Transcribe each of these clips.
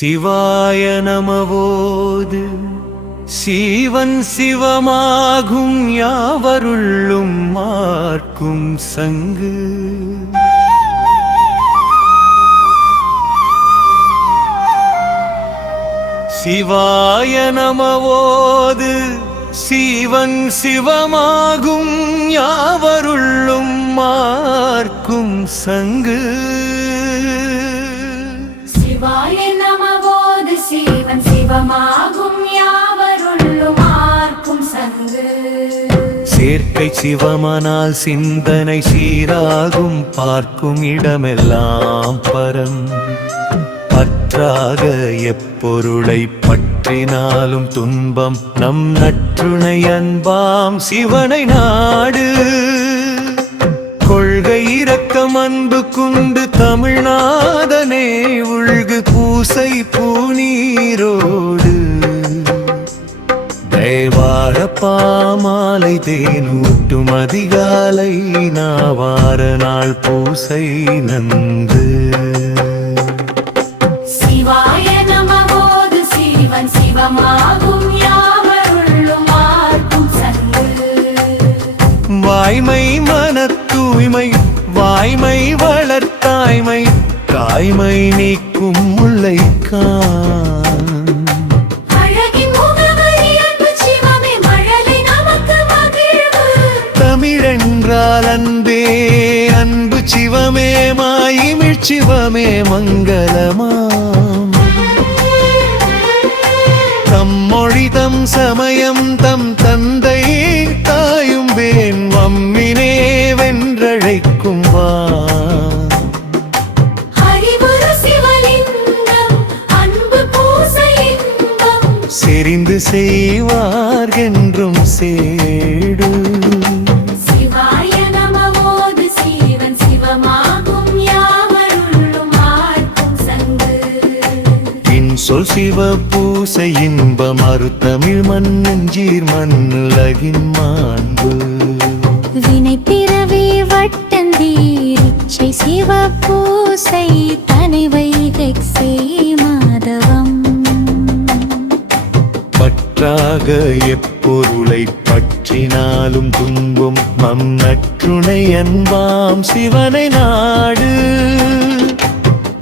சிவாய நமவோது சீவன் சிவமாகும் யாவருள்ளும் மார்க்கும் சங்கு. சிவாய நமவோது சீவன் சிவமாகும் யாவருள்ளும் மார்க்கும் சங்கு. சிவாய நமவோது சீவன் சிவமாகும் யாவருள்ளும் மார்க்கும் சங்கு. சேர்க்கை சிவமனால் சிந்தனை சீராகும் பார்க்கும் இடமெல்லாம் பரம். பற்றாக எப்பொருளை பற்றினாலும் துன்பம் நம் நற்றுணை அன்பாம் சிவனை நாடு. கொள்கை இரக்கம் அன்பு குண்டு தமிழ்நாதனே உள்கு பூசை பூநீரோடு. தேவார பாமாலை தேனூட்டும் அதிகாலை நாவார நாள் பூசை நந்து. சிவாய நமவோது சீவன் சிவமாகும் யாவருள்ளும் மார்க்கும் சங்கு. வாய்மை மனத் தூய்மை வாய்மை வளர்த்தாய்மை தாய்மை நீக்கும் முல்லைக்கான். அழகின் முகவரி அன்பு சிவமே மழலை நமக்கு மகிழ்வு. தமிழென்றால் அன்பே அன்பு சிவமே மாயிமிழ் சிவமே மங்களமாம். தம் மொழி தம் சமயம் தம் தந்தை தாயும் வேன் வம்மினே வென்றழைக்கும் வா. அறிவுறு சிவலிங்கம் அன்பு பூசை இன்பம். செறிந்து செய்வார் என்றும் சேடு. சிவாய நமவோது சீவன் சிவமாகும் யாவருள்ளும் மார்க்கும் சங்கு. சொல் சிவ பூசை இன்பம் அருத்தமிழ் மண்ணஞ்சீர் மண்ணுலகின் மாண்பு. வினை பிறவி வட்டந்தீரிச்சை சிவ பூசை தனி வைகை மாதவம். பற்றாக எப்பொருளை பற்றினாலும் துன்பம் மம் நற்றுணை அன்பாம் சிவனை நாடு.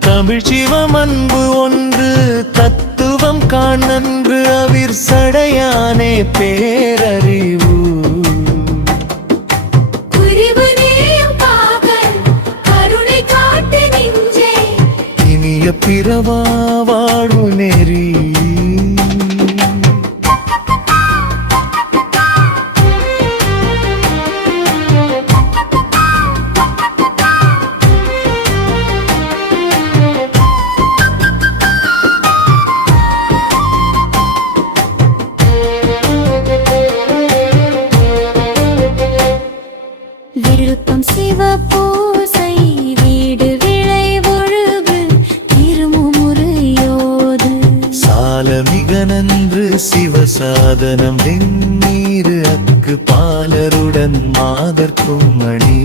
தமிழ் சிவம் அன்பு ஒன்று தத்துவம் காணன்று அவிர் சடையானே பேரறிவு. குறிவு நேயம் காதல் கருணை காட்டு நெஞ்சே. இனிய பிறவா வாழ்வு நெறி. விருப்பம் சிவ பூசை வீடு விளை ஒழுகு திருமுறையோது. சால மிக நன்று சிவசாதனம் வெந்நீரு அக்கு பாலருடன் மாதர்க்கும் மணி.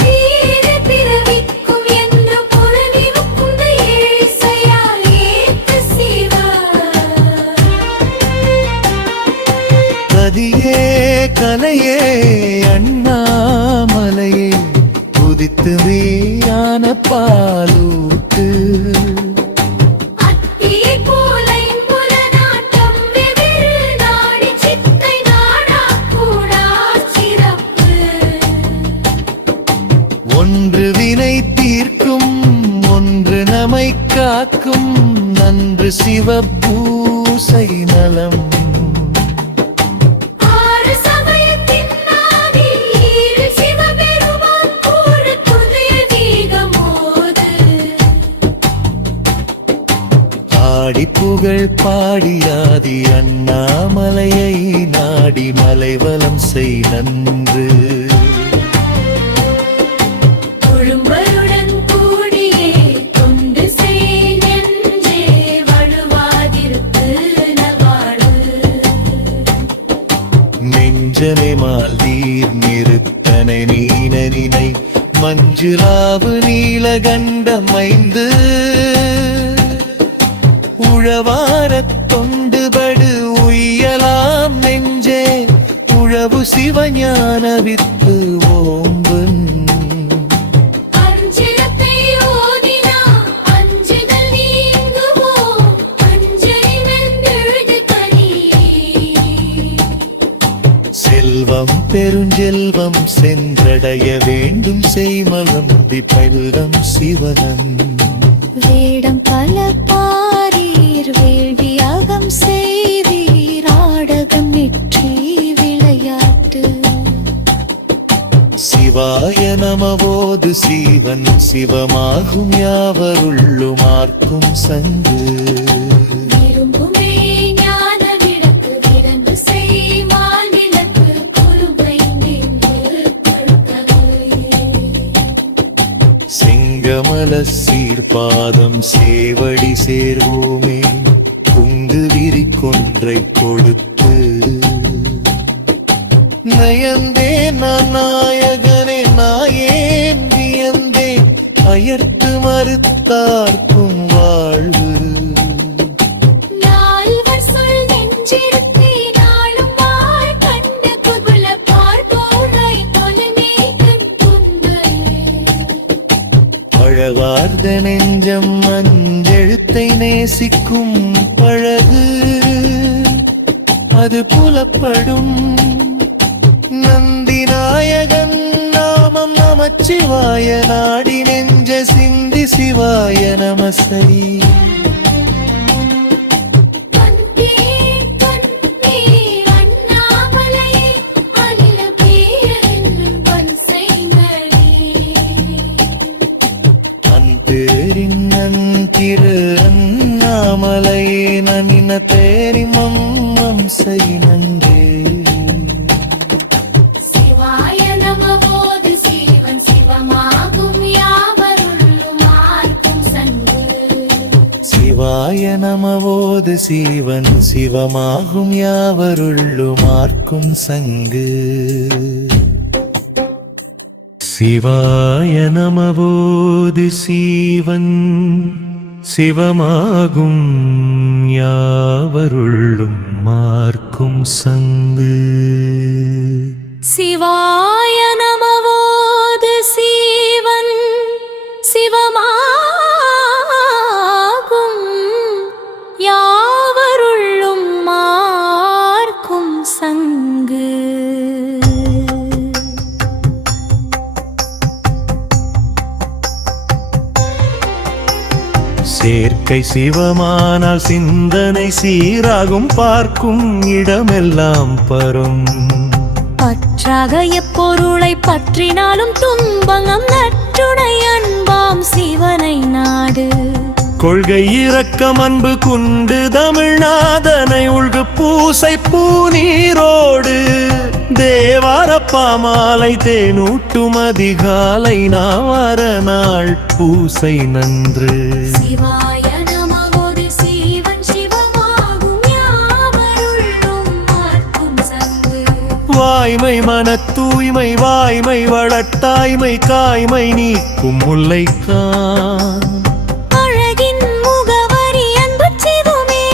வீர பிறவிக்கும் என்று புறநிற்கும் ஏசையால் ஏத்த சிவா. கதியே கலையே அண்ணாமலையே உதித்து வீரான பாலூட்டு. அத்தியை போல இன்புல நாட்டம் வெவ்வேறு நாடி சித்தை நாடா கூடா சிறப்பு. ஒன்று வினை தீர்க்கும் ஒன்று நம்மை காக்கும் நன்று சிவ பூசை நலம். ஆறு சமயத்தின் நாடி ஈரு சிவபெருமான் கூறு துதிய வீகமோது. ஆடி புகழ் பாடியாதி அண்ணாமலையை நாடி மலைவலம் செய் நன்று. கொழும்பருடன் கூடியே தொண்டு செய் நெஞ்சே வழுவாதிருப்பு நல்வாழ்வு. நெஞ்சனை மால்தீர் நிறுத்தனை நீனனினை மஞ்சுராவு நீலகண்டம் ஐந்து. உழவாரத் தொண்டுபடு உய்யலாம் நெஞ்சே உழவு சிவஞான வித்து ஓம்பன் அஞ்சிடத்தை ஓதினாம் அஞ்சுதல் நீங்குவோம் அஞ்சலி வென்றெழுது கனியே செல்வம் பெருஞ்செல்வம் சென்றடைய வேண்டும் செய்மலம் திபெல்லம் சிவனன் வேடம் பல பாரீர் வேள்வியாகம் செய்தீர் ஆடகம் நெற்றி விளையாட்டு சிவாய நமவோது சீவன் சிவமாகும் யாவருள்ளுமார்க்கும் சங்கு விரும்புமே ஞான விளக்கு விரந்து செய்வால் விளக்கு குருவை நின்று கொடுத்தது சிங்கமல சீர்பாதம் சேவடி சேர்வோமே குங்கு விரி கொன்றை கொடுத்து நயந்தேன் நான் நாயகனே நாயேன் வியந்தேன் அயர்த்து மறுத்தார்க்கும் வாழ்வு நால்வர் சொல் நெஞ்சிருத்தி நாளும் வாழ் கண்ட குபுல பார்ப்போரை கொலமே கண்புந்து அழகார்ந்த நெஞ்சம் அஞ்செழுத்தை நேசிக்கும் பழகு அது புலப்படும் நந்தி நாயகன் நாமம் நமச்சிவாய நாடி நெஞ்ச சிந்தி சிவாய நமசை கண்டே கண்டே அண்ணாமலையே அனில பேரென்னும் பன்சைங்களே அன்பேரின் நந்திரு அண்ணாமலையே நனின பேரிமம் சை நன்றே சிவாய நமவோது சீவன் சிவமாகும் யாவருள்ளுமார்க்கும் சங்கு சிவாய நமவோது சீவன் சிவமாகும் யாவருள்ளுமார்க்கும் சங்கு சிவாய நமவோது சீவன் சிவமாகும் யாவருள்ளும் மார்க்கும் சங்கு சிவாய நமவோது சீவன் சிவமாகும் யாவருள்ளும் மார்க்கும் சங்கு சேர்க்கை சிவமானால் சிந்தனை சீராகும் பார்க்கும் இடமெல்லாம் பரும் பற்றாக எப்பொருளை பற்றினாலும் துன்பங்கம் நற்றுணை அன்பாம் சிவனை நாடு கொள்கை இரக்கம் அன்பு குண்டு தமிழ்நாதனை உள்கு பூசை பூநீரோடு தேவாரப்பா மாலை தேனூட்டும் அதிகாலை நாவார நாள் பூசை நன்று சிவாய நமவோது சீவன் சிவமாகும் யாவருள்ளும் மார்க்கும் சங்கு வாய்மை மன தூய்மை வாய்மை வளட்டாய்மை காய்மை நீக்கும் முல்லைக்கான் அழகின் முகவரி அன்பு சிவமே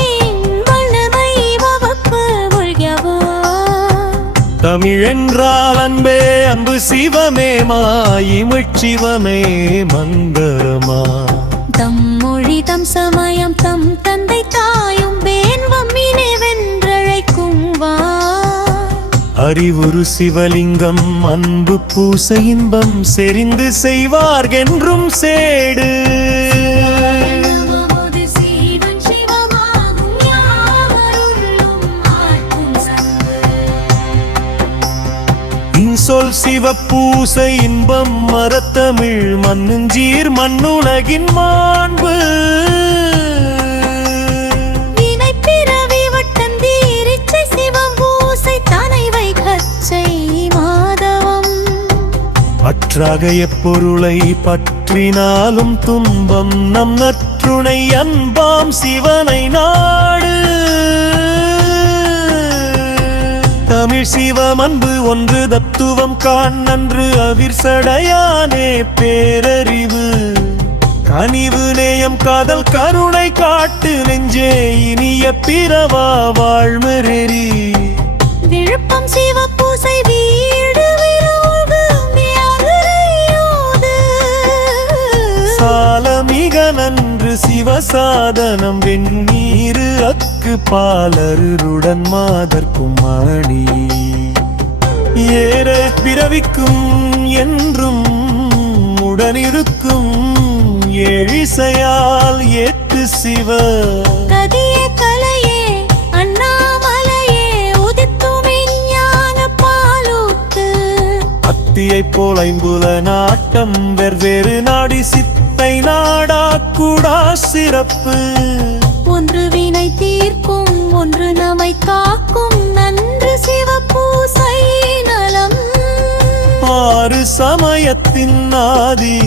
வல்லமை வவப்பு ஒழியவோ தமிழென்றால் அன்பே அன்பு சிவமே மாயிமிழ் சிவமே மங்களமா தம் மொழி தம் சமயம் தம் தந்தை தாயும் வேண்பம் வென்றழைக்கும் வா அறிவுரு சிவலிங்கம் அன்பு பூசை இன்பம் செறிந்து செய்வார்கென்றும் சேடு நமவோது சீவன் சிவமாகும் யாவருள்ளும் மார்க்கும் சங்கு இன்சொல் சிவப்பூசை இன்பம் மரத்தமிழ் மண்ணுஞ்சீர் மண்ணுலகின் மாண்பு வினை பிறவி வட்டந்தீரிச்சை சிவம் பூசை தனை வைகச்சை மாதவம் பற்றாக எப்பொருளை பற்றினாலும் துன்பம் நம் நற்றுணை அன்பாம் சிவனை நாடு தமிழ் சிவம் அன்பு ஒன்று தத்துவம் காண் நன்று அவிர் சடையானே பேரறிவு கனிவு நேயம் காதல் கருணை காட்டு நெஞ்சே இனிய பிறவா வாழ்மரெறி விழுப்பம் சிவப்பூசை வீடு விரோகு வியாகுரையோது சால மிக நன்று சிவசாதனம் வெண்ணீரு அக்கு பாலருடன் மாதர்க்கும் மணி ஏற பிறவிக்கும் என்றும் உடனிருக்கும் ஏழிசையால் ஏத்து சிவ கதிய கலையே அண்ணாமலையே உதித்தும் ஞான பாலூத்து அத்தியைப் போல் ஐம்புல நாட்டம் வெவ்வேறு நாடி சித்தை நாடாக்கூடா சிறப்பு ஒன்று வினை தீர்க்கும் ஒன்று நம்மை காக்கும் நன்று சிவபூசை நலம் ஆறு சமயத்தின் ஆதி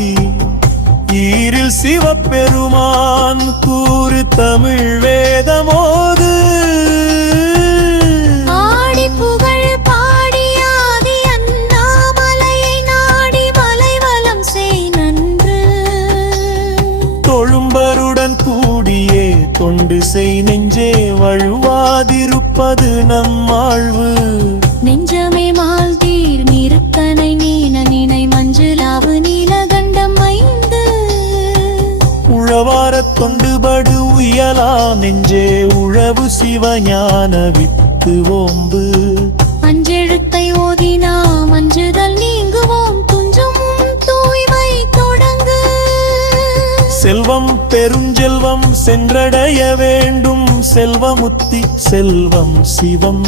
ஈரில் சிவபெருமான் கூறு தமிழ் வேதமோது ஆடி புகழ் பாடியாதி அண்ணாமலையை நாடி மலைவலம் செய் நன்று தொழும்பருடன் கூடியே தொண்டு செய் நெஞ்சே வழுவாதிருப்பது நம்மாழ்வு நெஞ்சமே மால்தீர் நிறுத்தனை நீன நினை மஞ்சளாவு நீலகண்டம் ஐந்து உழவாரத் தொண்டுபடு உயலா நெஞ்சே உழவு சிவஞான வித்து ஓம்பு அஞ்செழுத்தை ஓதினாம் அஞ்சுதல் நீங்குவோம் துஞ்சும் தூய்மை தொடங்கு செல்வம் பெருஞ்செல்வம் சென்றடைய வேண்டும் செல்வமுத்தி செல்வம் சிவம்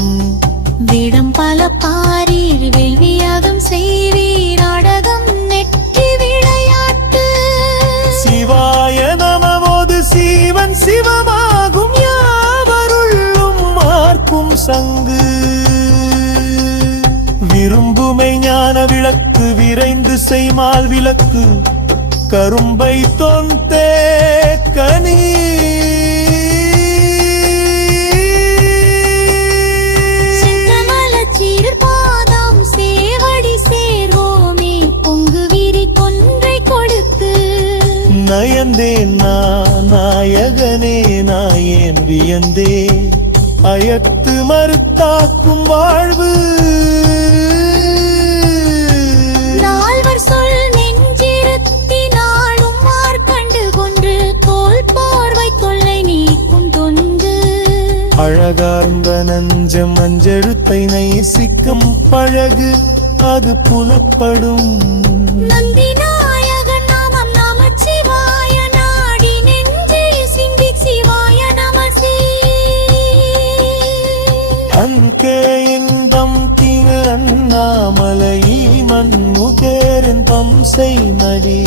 விடம் பல பாரீர் வேள்வியாகம் செய்வீர் நாடகம் நெற்றி விளையாட்டு சிவாய நமவோது சீவன் சிவமாகும் யாவருள்ளும் மார்க்கும் சங்கு விரும்புமை ஞான விளக்கு விரைந்து செய்மால் விளக்கு கரும்பை தொந்தே கனி செந்தமலச்சீர் பாதம் சேவடி சேர்வோமே பொங்கு விரி கொன்றை கொடுத்து நயந்தேன் நாயகனே நாயேன் வியந்தே அயத்து மறுத்தாக்கும் வாழ்வு நால்வர் சொல் நெஞ்சிருத்தி நாளும் மார்க்கண்டு கொன்று தோல் போர்வை தொல்லை நீக்கும் தொண்டு அழகார்ந்த நஞ்சம் அஞ்செழுத்தை நைசிக்கும் பழகு அது புலப்படும் நந்தி நாயகன் நாமம் நமச்சிவாய நாடி நெஞ்சை சிந்தி சிவாய நமசி அன்கே இன்பம் திரு அண்ணாமலை மண்முகேரின் தம் செய் நடி